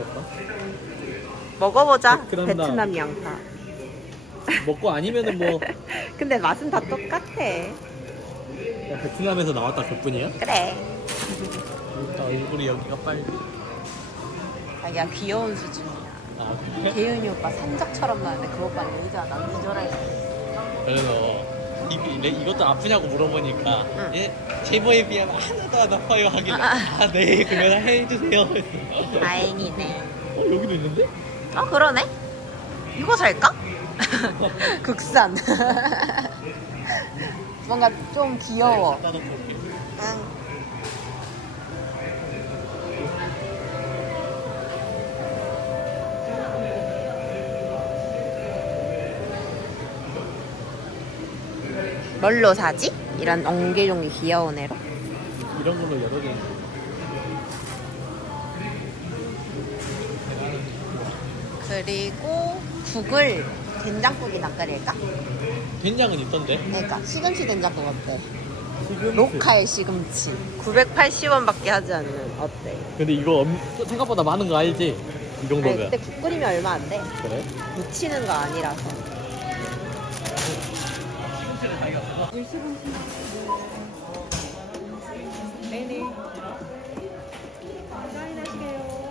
없다. 먹어보자. 그런다. 베트남 양파. 먹고 아니면은 뭐 근데 맛은 다 똑같아. 그냥 베트남에서 나왔다 그뿐이야? 그래. 아, 얼굴이 여기가 빨리. 자기야 귀여운 수준이야. 아 그래? 재윤이 오빠 산적처럼 나는데 그 오빠 레이저나 기절할 수 그래서 이, 이, 이것도 아프냐고 물어보니까 응. 예 제보에 비하면 하나도 안 아파요 하길래 아네 그러면 해주세요. 다행이네. 어 여기도 있는데? 어 그러네. 이거 살까? 국산. 뭔가 좀 귀여워. 갖다 놓고 올게. 응. 뭘로 사지? 이런 엉개종이 귀여운 애로. 이런 걸로 여러 개 그리고 국을 된장국이나 끓일까? 된장은 있던데 그러니까 시금치 된장국 어때? 로칼 시금치 980원밖에 하지 않는 어때? 근데 이거 엄- 생각보다 많은 거 알지? 이 아니 정도면 그때 국 끓이면 얼마 안 돼. 그래? 묻히는 거 아니라서. 네네. 사인하시게요.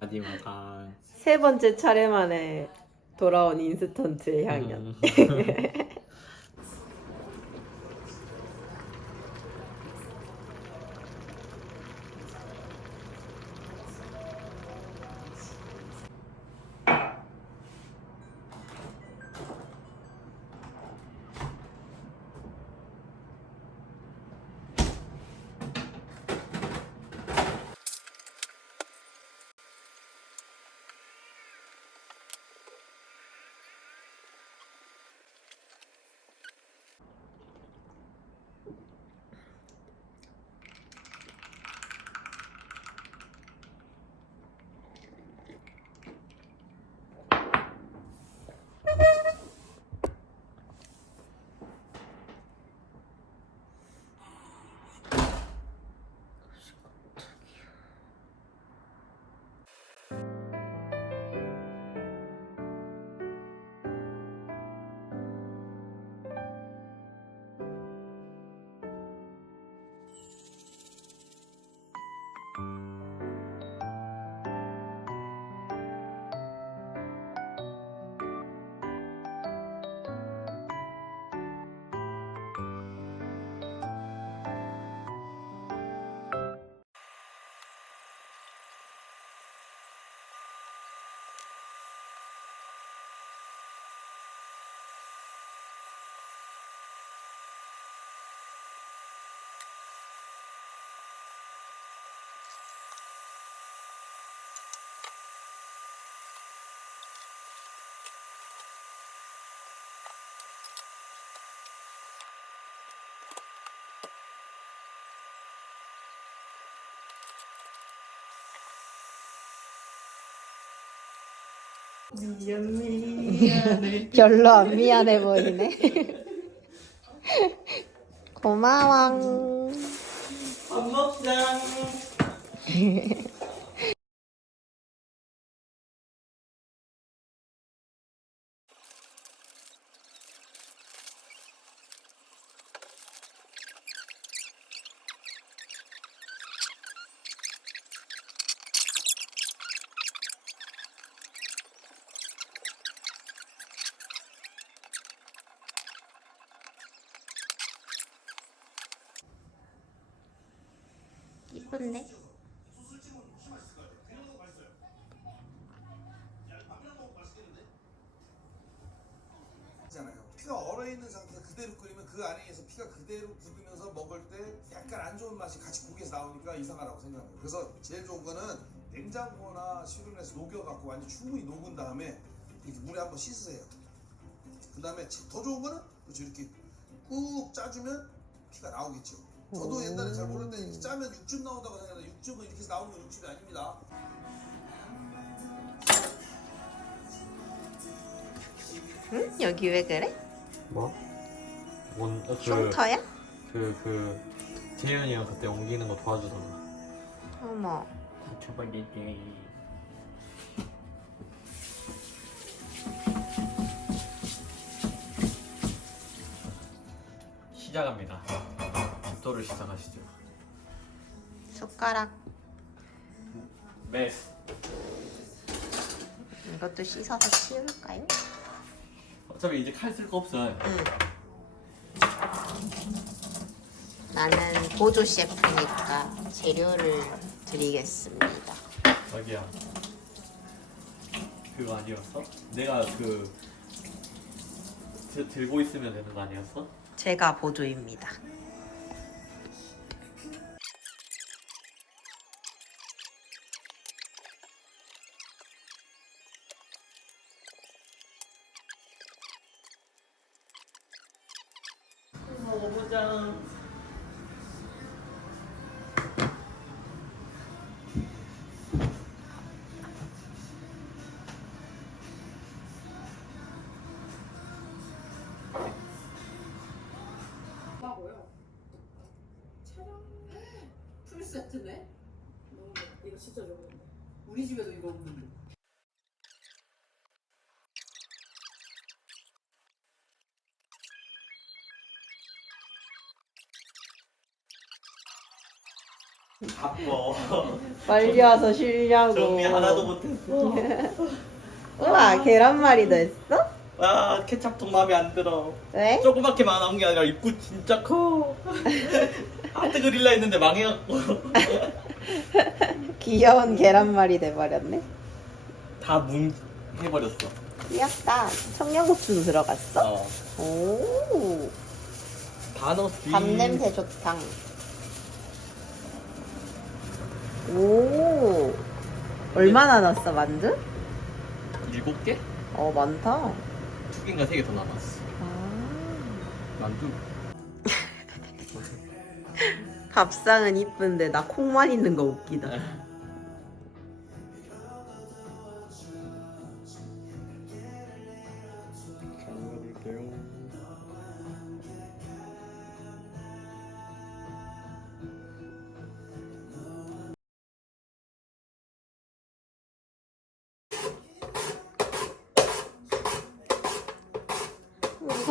마지막아 세 번째 차례 만에 돌아온 인스턴트의 향연. 음. 별로 안 미안해 보이네. 고마워. 밥 먹자 이쁜데? 잖아요. 피가 얼어 있는 상태에서 그대로 끓이면 그 안에서 피가 그대로 굳으면서 먹을 때 약간 안 좋은 맛이 같이 고기에서 나오니까 이상하다고 생각해요. 그래서 제일 좋은 거는 냉장고나 실온에서 녹여갖고 완전 충분히 녹은 다음에 이렇게 물에 한번 씻으세요. 그 다음에 더 좋은 거는 그렇죠 이렇게 꾹 짜주면 피가 나오겠죠. 저도 옛날에 잘 모르는데 이렇게 짜면 육즙 나온다고 생각했는데 육즙은 이렇게 나오는 건 육즙이 아닙니다. 응? 여기 왜 그래? 뭐? 뭔, 그, 흉터야? 그, 그, 재현이가 그때 옮기는 거 도와주잖아. 어머. 다쳐버리게. 시작합니다. 집도를 시작하시죠. 숟가락. 메스. 이것도 씻어서 치울까요? 어차피 이제 칼 쓸 거 없어요. 응. 나는 보조 셰프니까 재료를 드리겠습니다. 자기야. 그거 아니었어? 내가 그 드- 들고 있으면 되는 거 아니었어? 제가 보조입니다. 먹어보자. 뭐고요? 촬영 풀 세트네. 너무. 이거 진짜 좋은데. 우리 집에도 이거 없는데. 바빠. 빨리 와서 쉬려고. 정리 하나도 못했어. 우와, 계란말이도 했어? 아 케찹통 마음에 안 들어. 왜? 조그맣게만 나온 게 아니라 입구 진짜 커. 하트 그릴라 했는데 망해갖고 귀여운 계란말이 돼버렸네. 다뭉 해버렸어. 귀엽다. 청양고추도 들어갔어? 어. 오. 다 넣었지. 밥 냄새 좋다. 오. 얼마나 넣었어, 만두? 일곱 개? 어, 많다. 두 개인가 세 개 더 남았어. 아. 만두. 밥상은 이쁜데 나 콩만 있는 거 웃기다.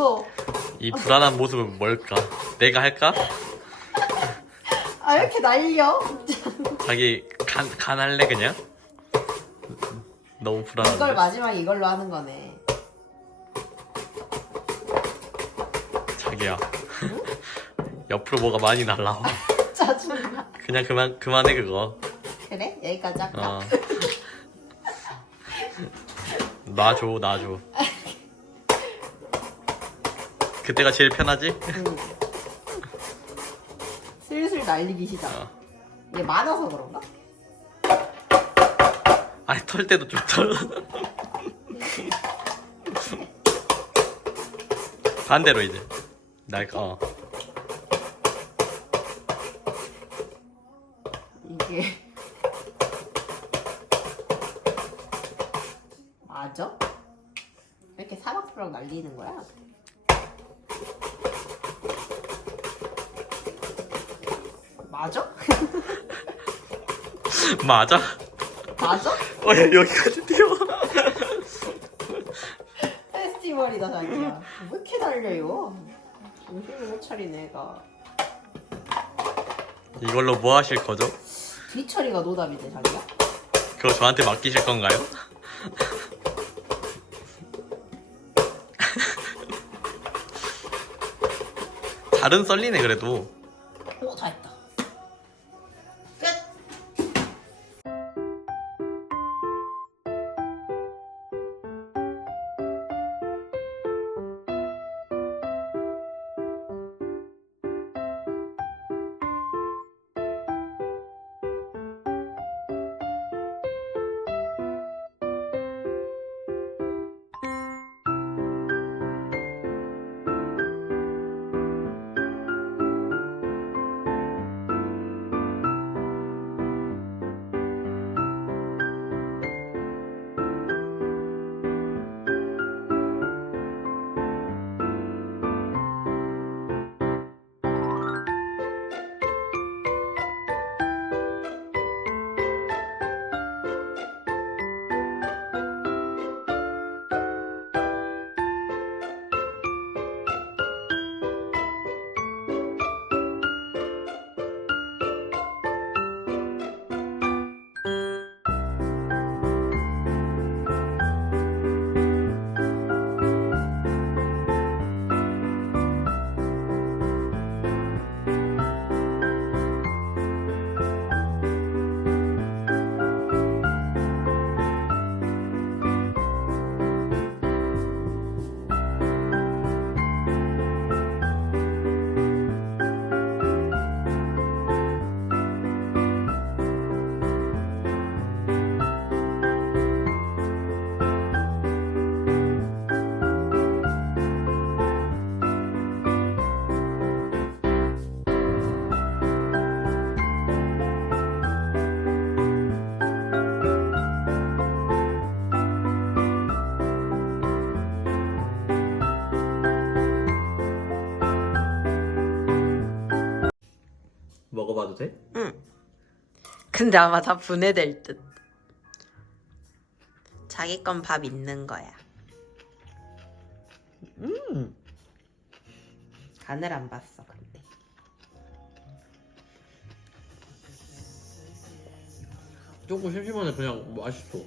무서워. 이 불안한 모습은 뭘까? 내가 할까? 아, 왜 이렇게 날려? 자기 간, 간할래 그냥? 너무 이걸 불안한데 마지막에 이걸로 하는 거네. 자기야 옆으로 뭐가 많이 날라와 짜증나. 그냥 그만 그만해 그거 그래? 여기까지 할까? 어. 놔줘 놔줘 그때가 제일 편하지? 응. 슬슬 날리기 시작. 어. 이게 많아서 그런가? 아니 털 때도 좀 털. 반대로 이제 날 어. 이게 맞아? 왜 이렇게 사각사각 날리는 거야? 맞아? 맞아? 어 야, 여기까지 뛰어. 페스티벌이다 자기야 왜 이렇게 날려요? 정신을 못 차리네 애가 이걸로 뭐 하실 거죠? 뒤처리가 노답이네 자기야 그거 저한테 맡기실 건가요? 잘은 썰리네 그래도. 먹어봐도 돼? 근데 아마 다 분해될 듯. 자기 건 밥 있는 거야. 음. 간을 안 봤어, 근데. 조금 심심한데 그냥 맛있어